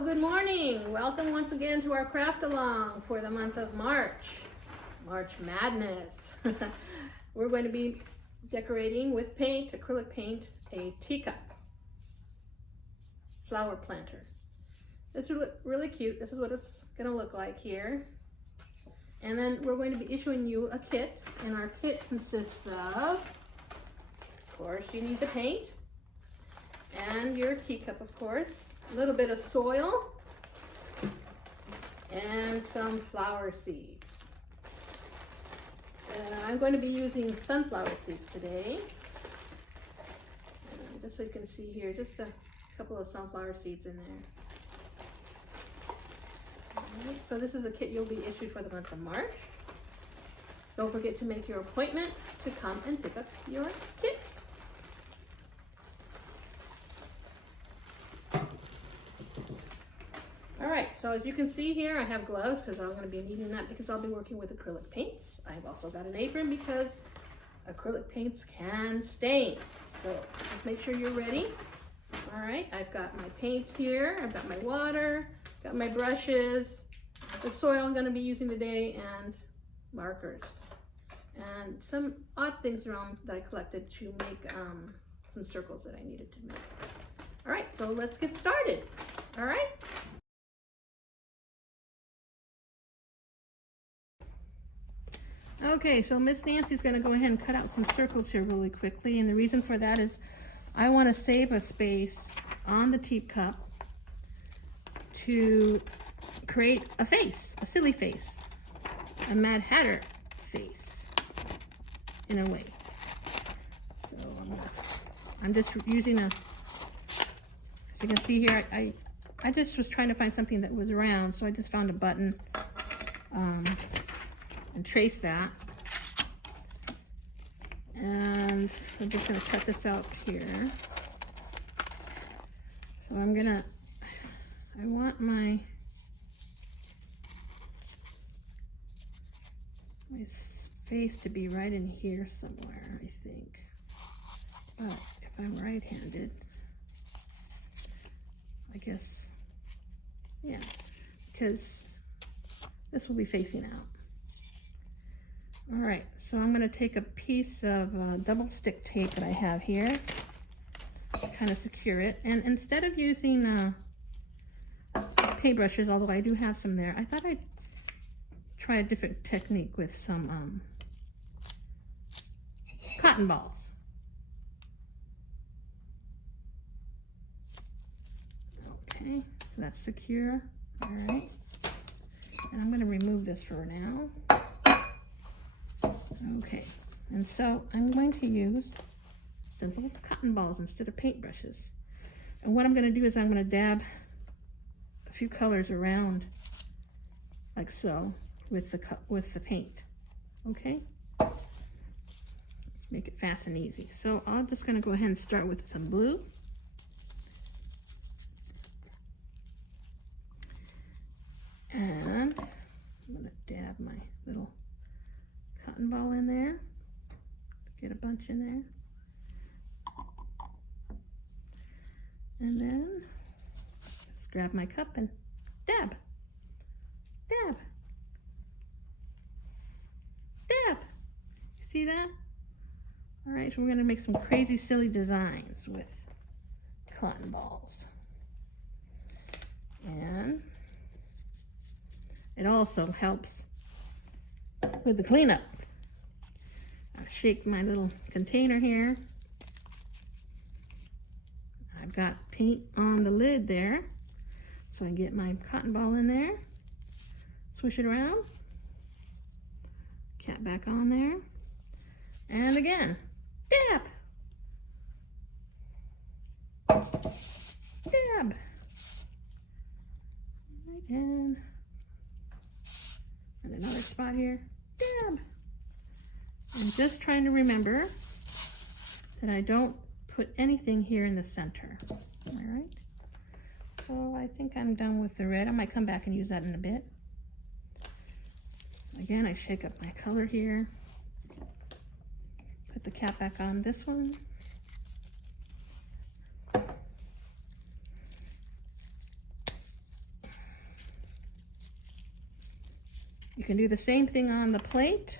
Well, good morning. Welcome once again to our craft along for the month of March. March Madness. We're going to be decorating with paint, acrylic paint, a teacup flower planter. This is really cute. This is what it's going to look like here. And then we're going to be issuing you a kit, and our kit consists of course, you need the paint and your teacup, of course, a little bit of soil, and some flower seeds. I'm going to be using sunflower seeds today. Just so you can see here, just a couple of sunflower seeds in there. Right, so this is a kit you'll be issued for the month of March. Don't forget to make your appointment to come and pick up your kit. Alright, so as you can see here, I have gloves because I'm going to be needing that because I'll be working with acrylic paints. I've also got an apron because acrylic paints can stain. So just make sure you're ready. Alright, I've got my paints here, I've got my water, got my brushes, the soil I'm going to be using today, and markers. And some odd things around that I collected to make some circles that I needed to make. Alright, so let's get started. Alright? Okay, so Miss Nancy's going to go ahead and cut out some circles here really quickly, and the reason for that is I want to save a space on the teacup to create a face, a silly face, a Mad Hatter face, in a way. So I'm just using as you can see here, I just was trying to find something that was round, so I just found a button. And trace that, and I'm just going to cut this out here. So I want my face to be right in here somewhere, I think. But if I'm right-handed, I guess, yeah, because this will be facing out. All right, so I'm going to take a piece of double stick tape that I have here, kind of secure it, and instead of using paintbrushes, although I do have some there, I thought I'd try a different technique with some cotton balls. Okay, so that's secure. All right, and I'm going to remove this for now. Okay, and so I'm going to use simple cotton balls instead of paintbrushes. And what I'm going to do is I'm going to dab a few colors around, like so, with the paint. Okay, make it fast and easy. So I'm just going to go ahead and start with some blue. And I'm going to dab my little cotton ball in there, get a bunch in there, and then just grab my cup and dab, dab, dab. See that? All right, so we're going to make some crazy silly designs with cotton balls, and it also helps with the cleanup. I'll shake my little container here. I've got paint on the lid there, so I get my cotton ball in there, swish it around, cap back on there, and again, dab, dab, right, and another spot here, dab. I'm just trying to remember that I don't put anything here in the center. All right, so I think I'm done with the red. I might come back and use that in a bit. Again, I shake up my color here, put the cap back on this one, You can do the same thing on the plate.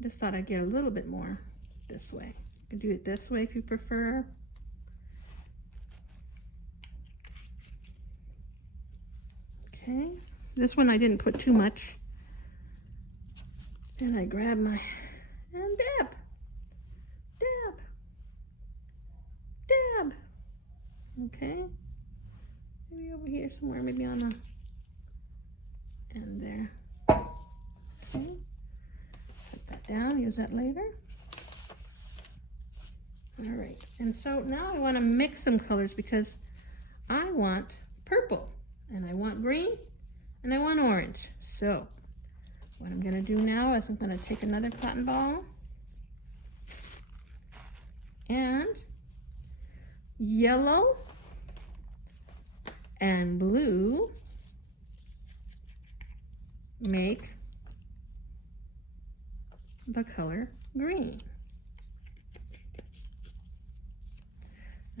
I just thought I'd get a little bit more this way. You can do it this way if you prefer. Okay, this one I didn't put too much. Then I grab my, and dab, dab, dab. Okay, maybe over here somewhere, maybe on the end there. Okay, put that down, use that later. All right, and so now I want to mix some colors because I want purple, and I want green, and I want orange. So what I'm going to do now is I'm going to take another cotton ball and yellow and blue make the color green.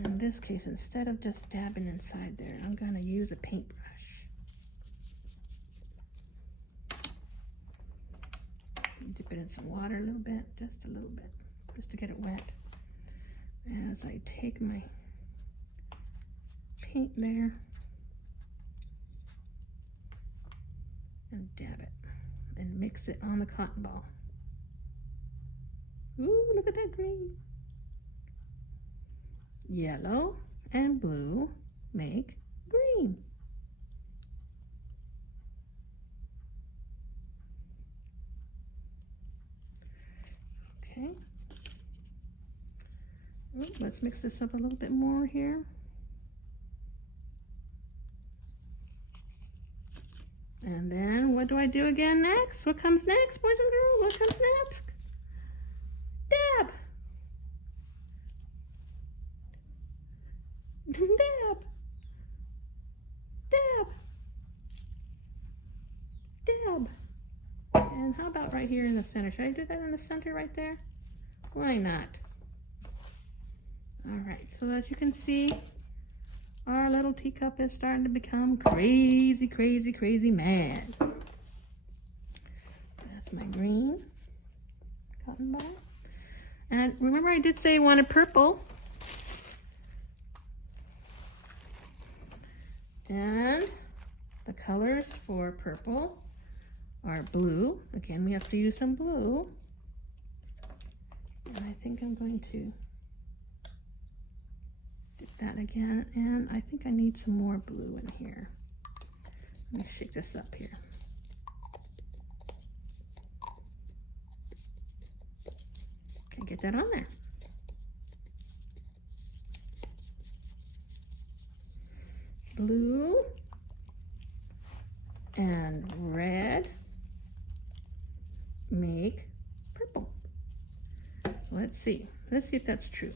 In this case, instead of just dabbing inside there, I'm going to use a paintbrush. Dip it in some water a little bit, just a little bit, just to get it wet. As I take my paint there and dab it and mix it on the cotton ball. Ooh, look at that green. Yellow and blue make green. Okay. Ooh, let's mix this up a little bit more here. And then what do I do again next? What comes next, boys and girls? What comes next? Dab. Dab. Dab. Dab. And how about right here in the center? Should I do that in the center right there? Why not? All right, so as you can see, our little teacup is starting to become crazy, crazy, crazy mad. That's my green cotton ball. And remember I did say I wanted purple. And the colors for purple are blue. Again, we have to use some blue. And I think I'm going to dip that again. And I think I need some more blue in here. Let me shake this up here. Okay, get that on there. Blue and red make purple. So let's see if that's true.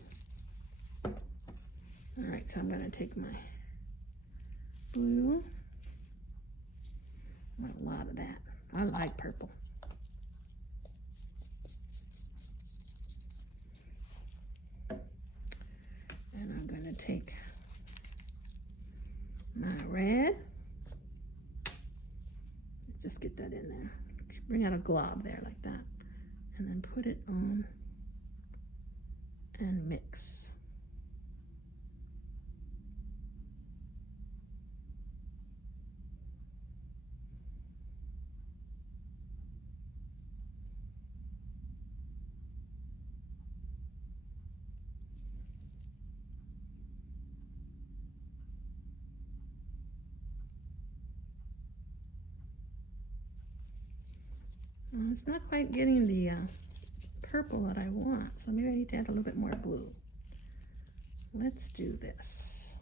All right, so I'm going to take my blue. I want a lot of that. I like purple. And I'm going to take my red. Just get that in there. Bring out a glob there like that. And then put it on and mix. It's not quite getting the purple that I want, so maybe I need to add a little bit more blue. Let's do this.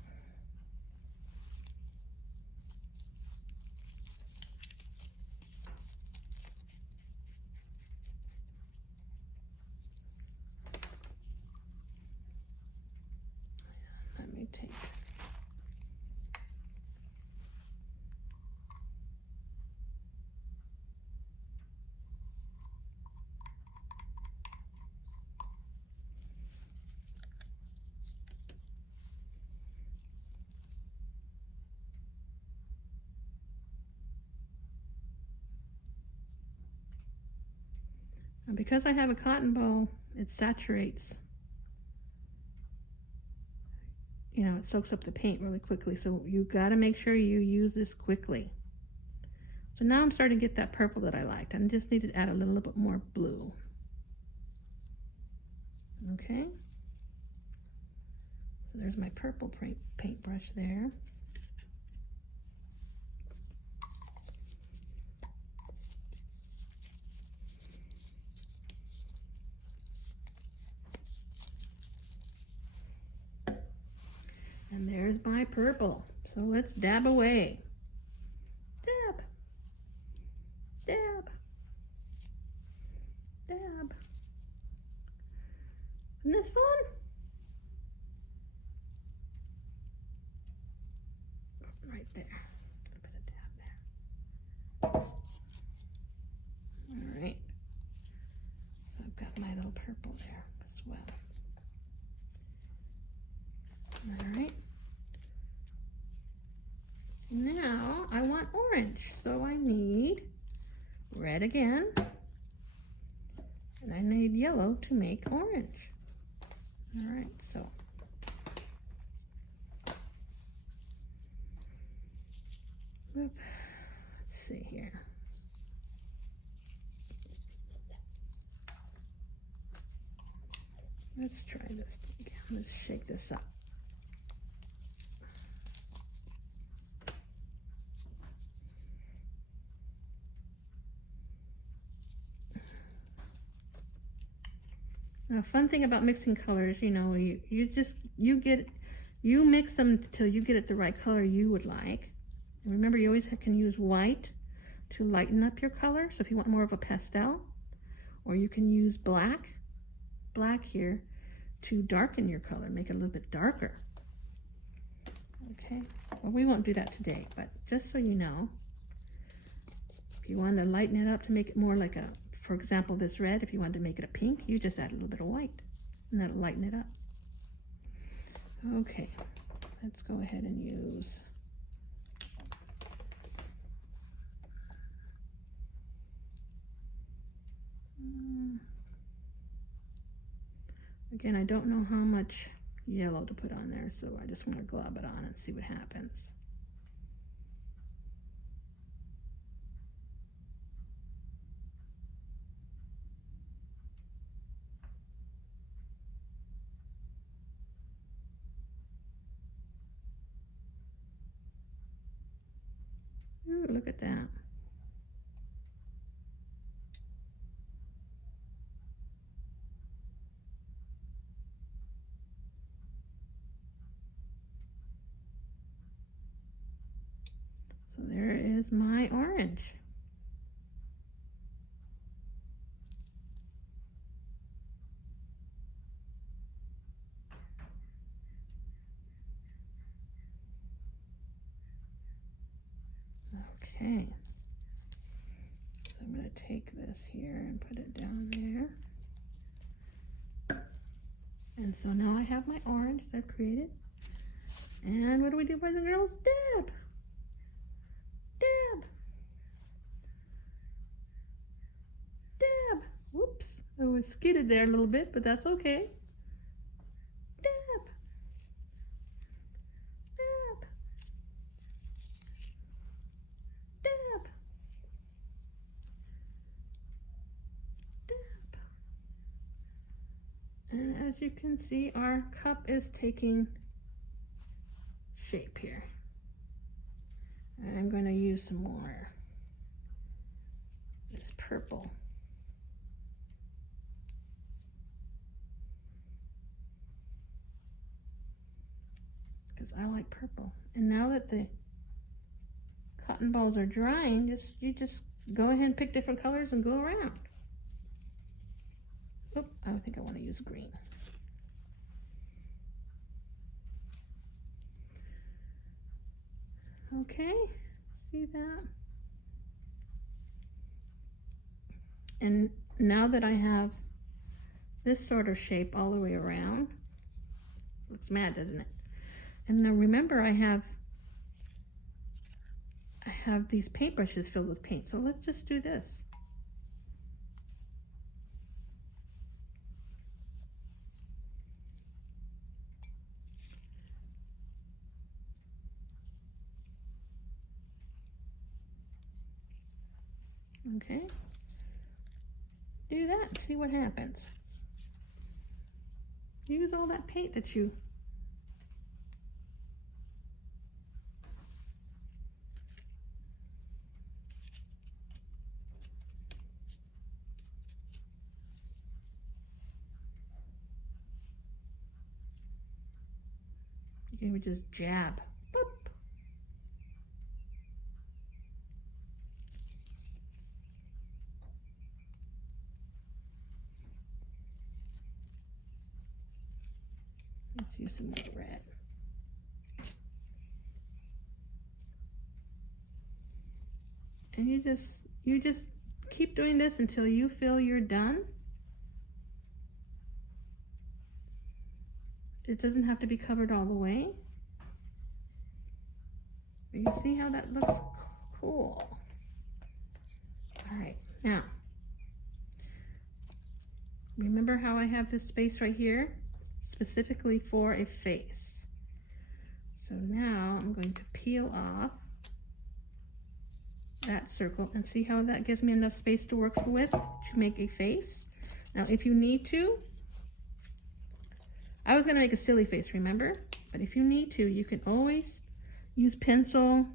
Let me take And because I have a cotton ball, it saturates, you know, it soaks up the paint really quickly. So you got to make sure you use this quickly. So now I'm starting to get that purple that I liked. I just need to add a little bit more blue. Okay. So there's my purple paintbrush there. And there's my purple. So let's dab away. Dab. Dab. Dab. Isn't this fun? Right there. A bit of dab there. All right. So I've got my little purple there as well. All right. Now I want orange, so I need red again, and I need yellow to make orange. All right, so let's see here. Let's try this again. Let's shake this up. Now, fun thing about mixing colors, you know, you mix them until you get it the right color you would like. And remember, you always can use white to lighten up your color. So if you want more of a pastel, or you can use black here to darken your color, make it a little bit darker. Okay, well, we won't do that today, but just so you know, if you want to lighten it up to make it more like a, for example, this red, if you wanted to make it a pink, you just add a little bit of white, and that'll lighten it up. Okay, let's go ahead and use again, I don't know how much yellow to put on there, so I just want to glob it on and see what happens. Ooh, look at that. So there is my orange. Okay, so I'm going to take this here and put it down there. And so now I have my orange that I've created. And what do we do, boys and girls? Dab! Dab! Dab! Whoops, I was skidded there a little bit, but that's okay. Dab! Dab! Dab! Dab! And as you can see, our cup is taking shape here. I'm going to use some more this purple. Because I like purple. And now that the cotton balls are drying, you just go ahead and pick different colors and go around. Oop, I think I want to use green. Okay, see that? And now that I have this sort of shape all the way around, looks mad, doesn't it? And now remember, I have these paintbrushes filled with paint, so let's just do this. Okay? Do that and see what happens. Use all that paint that you you can just jab. Boop. Let's use some more red. And you just keep doing this until you feel you're done. It doesn't have to be covered all the way. But you see how that looks cool. All right, now, remember how I have this space right here? Specifically for a face. So now I'm going to peel off that circle and see how that gives me enough space to work with to make a face. Now if you need to, I was going to make a silly face, remember? But if you need to, you can always use pencil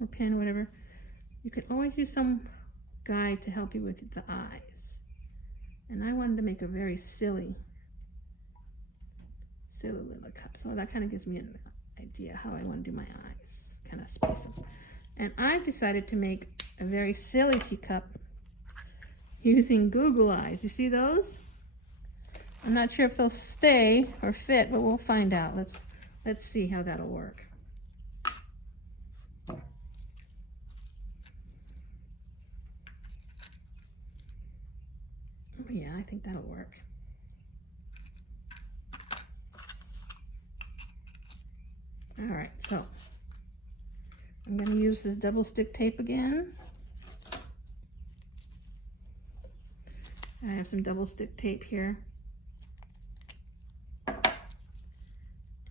or pen, whatever. You can always use some guide to help you with the eyes. And I wanted to make a very silly little cup. So that kind of gives me an idea how I want to do my eyes, kind of space them. And I've decided to make a very silly teacup using Google eyes. You see those? I'm not sure if they'll stay or fit, but we'll find out. Let's see how that'll work. Oh yeah, I think that'll work. All right, so I'm going to use this double stick tape again. I have some double stick tape here.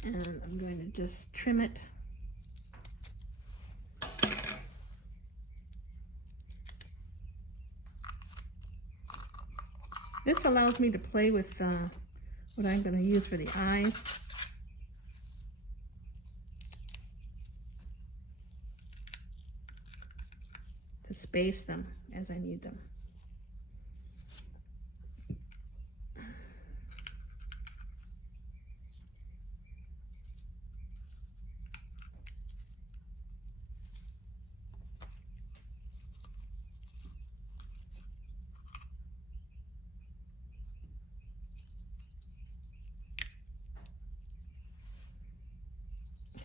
And I'm going to just trim it. This allows me to play with what I'm going to use for the eyes. To space them as I need them.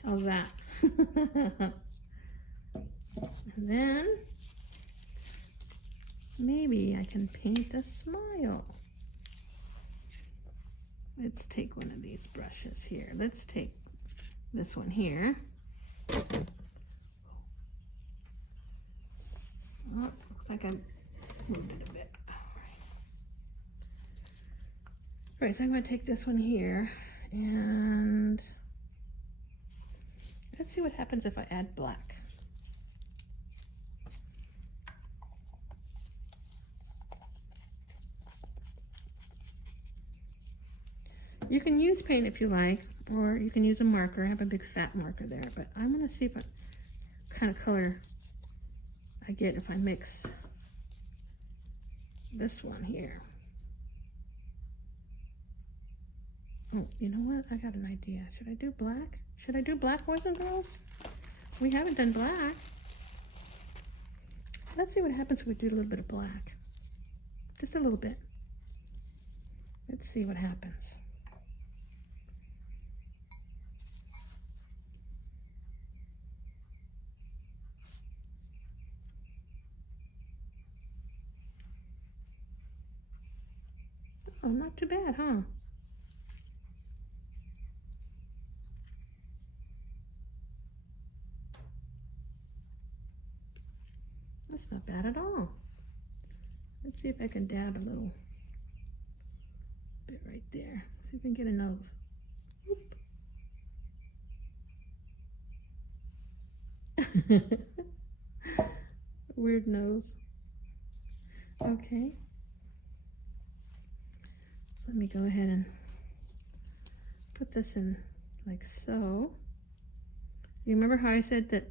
How's that? And then maybe I can paint a smile. Let's take one of these brushes here. Let's take this one here. Oh, looks like I moved it a bit. All right, so I'm going to take this one here and let's see what happens if I add black. You can use paint if you like, or you can use a marker. I have a big fat marker there, but I'm going to see what kind of color I get if I mix this one here. Oh, you know what? I got an idea. Should I do black? Should I do black, boys and girls? We haven't done black. Let's see what happens if we do a little bit of black. Just a little bit. Let's see what happens. Oh, not too bad, huh? That's not bad at all. Let's see if I can dab a little bit right there. See if we can get a nose. Whoop. Weird nose. Okay. Let me go ahead and put this in like so. You remember how I said that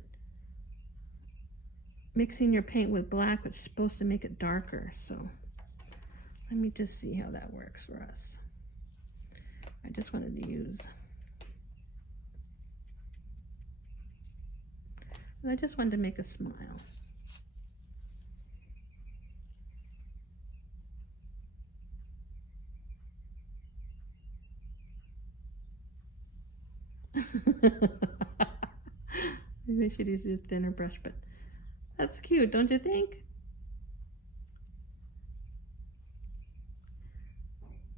mixing your paint with black was supposed to make it darker? So let me just see how that works for us. I just wanted to use, I just wanted to make a smile. Maybe I should use a thinner brush, but that's cute, don't you think?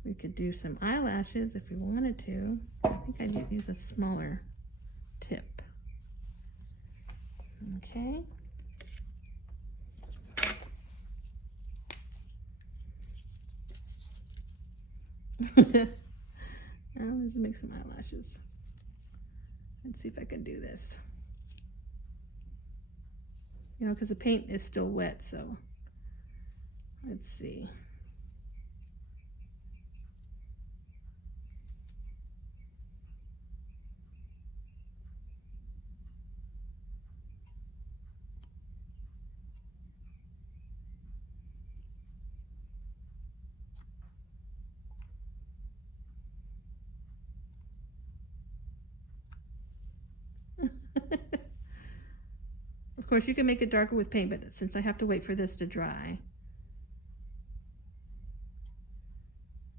We could do some eyelashes if we wanted to. I think I'd use a smaller tip. Okay. Now let's make some eyelashes. Let's see if I can do this. You know, because the paint is still wet, so let's see. Of course, you can make it darker with paint, but since I have to wait for this to dry,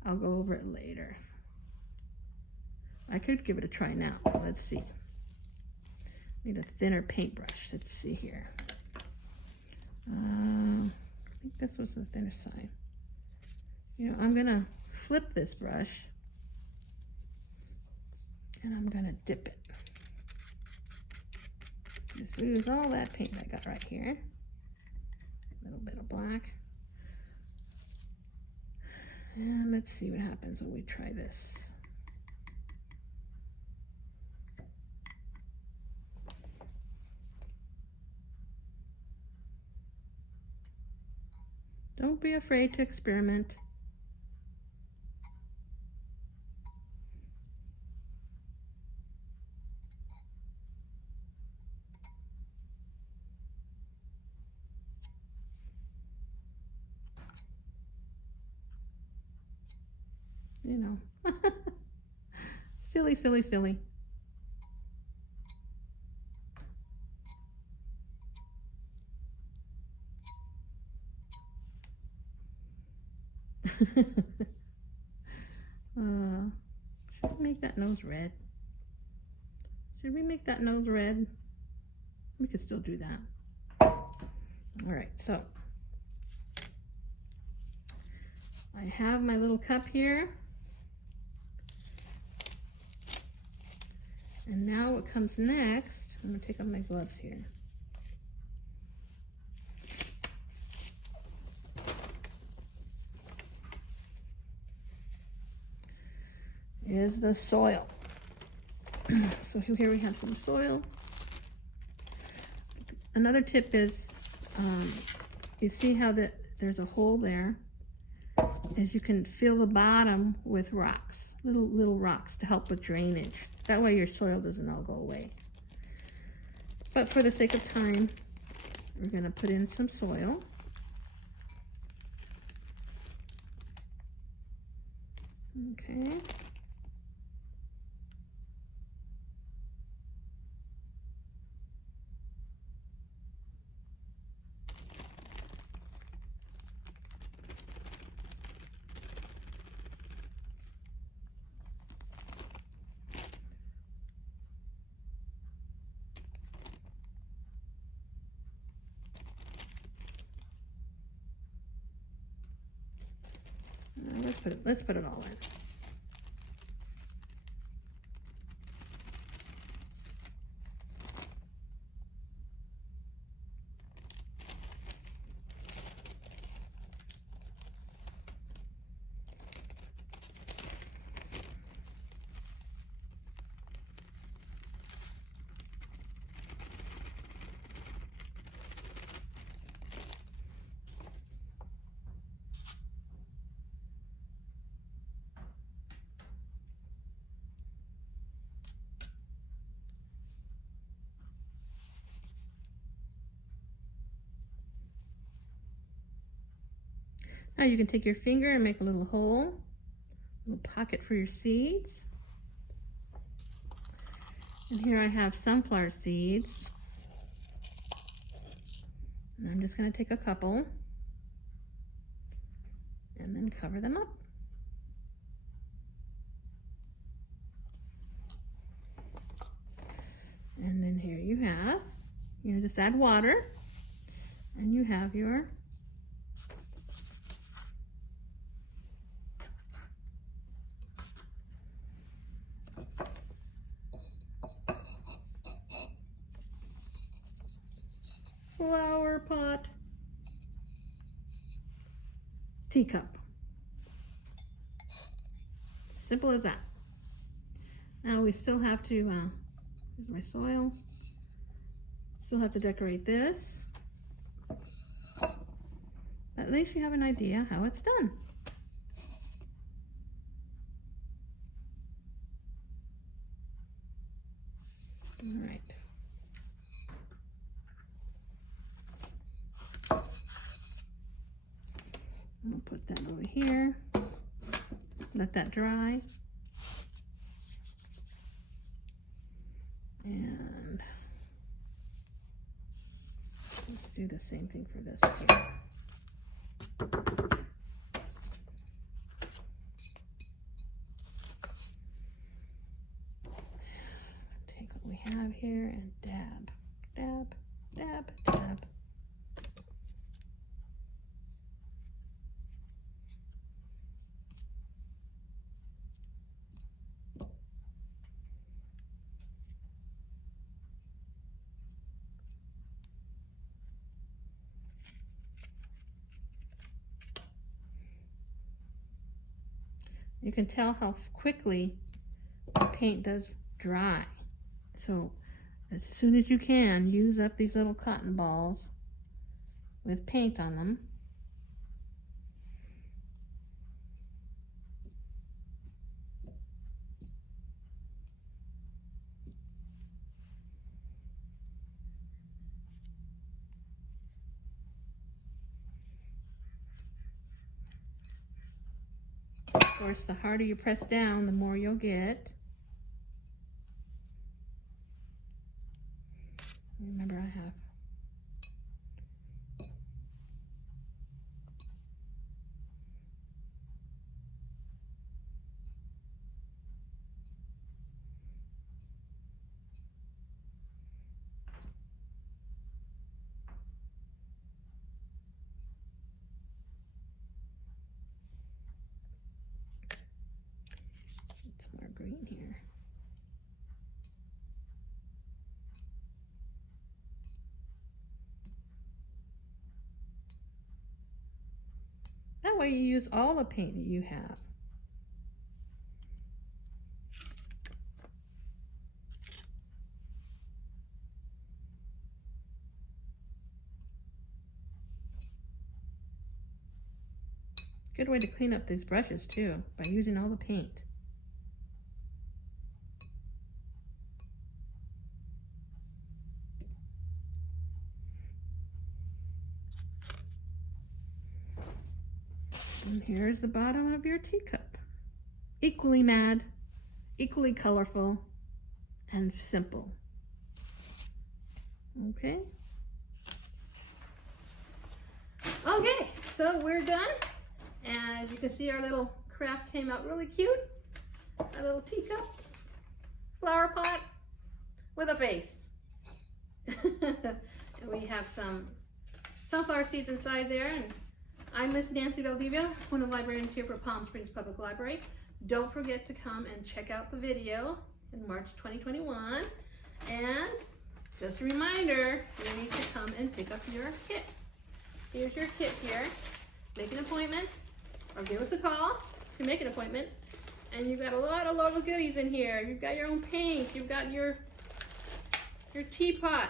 I'll go over it later. I could give it a try now. Let's see. Need a thinner paintbrush. Let's see here. I think this was the thinner side. You know, I'm gonna flip this brush and I'm gonna dip it. Just use all that paint I got right here. A little bit of black. And let's see what happens when we try this. Don't be afraid to experiment. You know, silly, silly, silly. Should we make that nose red? Should we make that nose red? We could still do that. All right, so I have my little cup here. And now what comes next, I'm going to take off my gloves here. Is the soil. So here we have some soil. Another tip is, you see how there's a hole there? Is you can fill the bottom with rocks, little rocks to help with drainage. That way your soil doesn't all go away. But for the sake of time, we're going to put in some soil. Okay. Let's put it all in. Now you can take your finger and make a little hole, a little pocket for your seeds. And here I have sunflower seeds. And I'm just going to take a couple and then cover them up. And then here you have, just add water, and you have your flower pot teacup. Simple as that. Now we still have to, here's my soil. Still have to decorate this. At least you have an idea how it's done. All right. I'll put that over here. Let that dry. And let's do the same thing for this here. Take what we have here and dab, dab, dab, dab. You can tell how quickly the paint does dry. So as soon as you can, use up these little cotton balls with paint on them. Of course, the harder you press down, the more you'll get. Remember, I have more green here. That way you use all the paint that you have. Good way to clean up these brushes too, by using all the paint. And here's the bottom of your teacup. Equally mad, equally colorful, and simple. Okay. Okay, so we're done. And as you can see, our little craft came out really cute. A little teacup, flower pot with a face. And we have some sunflower seeds inside there. And I'm Miss Nancy Valdivia, one of the librarians here for Palm Springs Public Library. Don't forget to come and check out the video in March 2021. And just a reminder, you need to come and pick up your kit. Here's your kit here. Make an appointment or give us a call to make an appointment. And you've got a lot of goodies in here. You've got your own paint, you've got your teapot,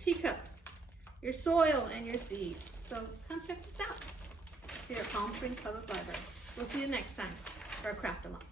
teacup, your soil, and your seeds. So come check this out here at Palm Springs Public Library. We'll see you next time for a craft along.